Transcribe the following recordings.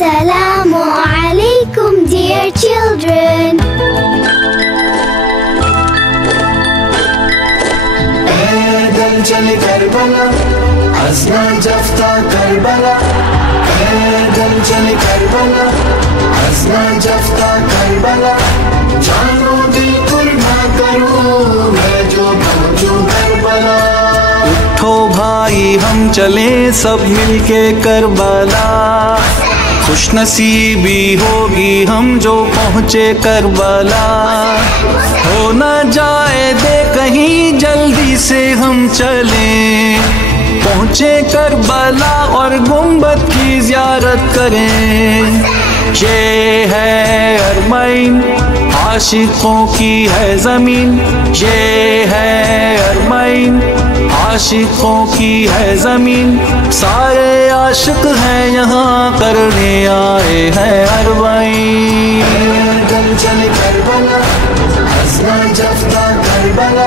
Assalamu alaikum, dear children. पैदल चले Karbala, हंसना जफ्ता करबला। पैदल चले करबला, हंसना जफ्ता करबला। जानो दिल कुर्बा करूं मैं जो पहुंचूं करबला। उठो भाई हम चले सब मिलके करबला, खुश नसीबी होगी हम जो पहुँचे करबला। हो न जाए दे कहीं जल्दी से हम चलें, पहुँचे करबला और गुंबद की ज़ियारत करें। ये है अरमाइन आशिकों की है ज़मीन, ये है अरमाइन आशिकों की है ज़मीन। सारे आशिक हैं यहाँ करने आए हैं अरमाइन। पैदल चले करबला, हंसना जफ्ता करबला।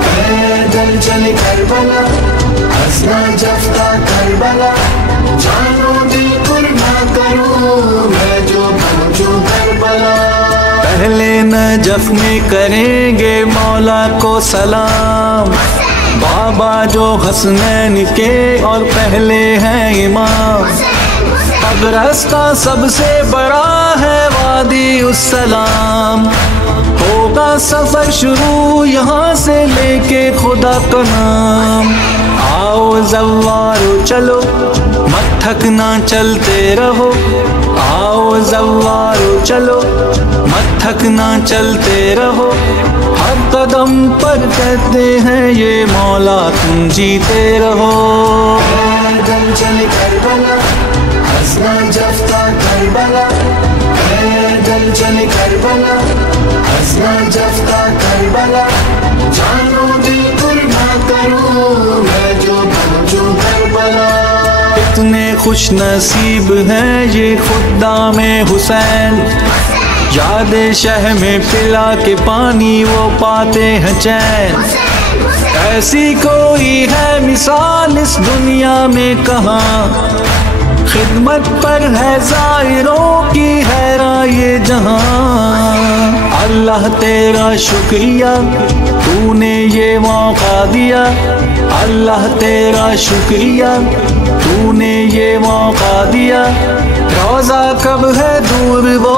पैदल चले करबला, हंसना जफ्ता करबला। जानो दिल कुर्बा करूं मैं जो पहुंचूं करबला। पहले नजफ में करेंगे मौला को सलाम, बाबा जो हसनैन के और पहले हैं इमाम। अब रास्ता सबसे बड़ा है वादी उस्सलाम, होगा सफर शुरू यहाँ से लेके खुदा का नाम। आओ ज़व्वारो चलो मत थकना चलते रहो, आओ ज़व्वारो चलो मत थकना चलते रहो। हर कदम पर कहते हैं ये मौला तुम जीते रहो। पैदल चले करबला, हंसना जफ्ता करबला। पैदल चले करबला, हंसना जफ्ता करबला। जानो दिल कुर्बा करूं मैं जो पहुंचूं करबला। इतने खुश नसीब हैं ये खुद्दाम हुसैन, याद शह में पिला के पानी वो पाते हैं चैन। ऐसी कोई है मिसाल इस दुनिया में कहाँ, खिदमत पर है ज़ाहिरों की हैरान ये जहां। अल्लाह तेरा शुक्रिया तूने ये मौका दिया, अल्लाह तेरा शुक्रिया तूने ये मौका दिया। रोज़ा कब है दूर वो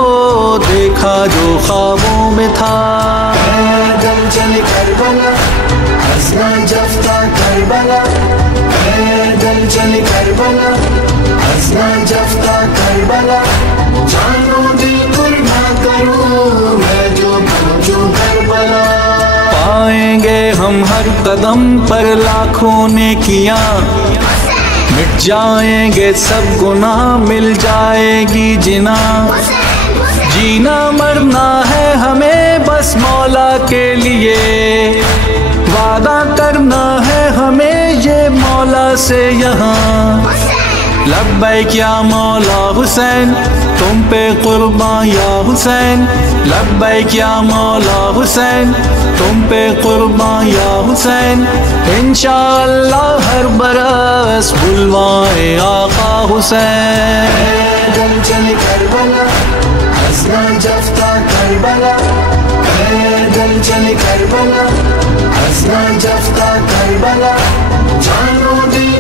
देखा जो ख्वाबों में था। पैदल चले करबला, हंसना जफ्ता करबला। पैदल चले करबला, हंसना जफ्ता करबला। जानो दिल कुर्बा करूं मैं जो पहुंचूं करबला। पाएंगे हम हर कदम पर लाखों ने किया, मिट जाएंगे सब गुनाह मिल जाएगी जिना। जीना मरना है हमें बस मौला के लिए, वादा करना है हमें ये मौला से यहाँ। लब्बैक या मौला हुसैन तुम पे कुर्बान या हुसैन, लब्बैक या मौला हुसैन तुम पे कुर्बान या हुसैन। इंशाअल्लाह हर बरस बुलवाए आका हुसैन। पैदल चले करबला, हंसना जफ्ता करबला। पैदल चले करबला, हंसना जफ्ता करबला। जानो दिल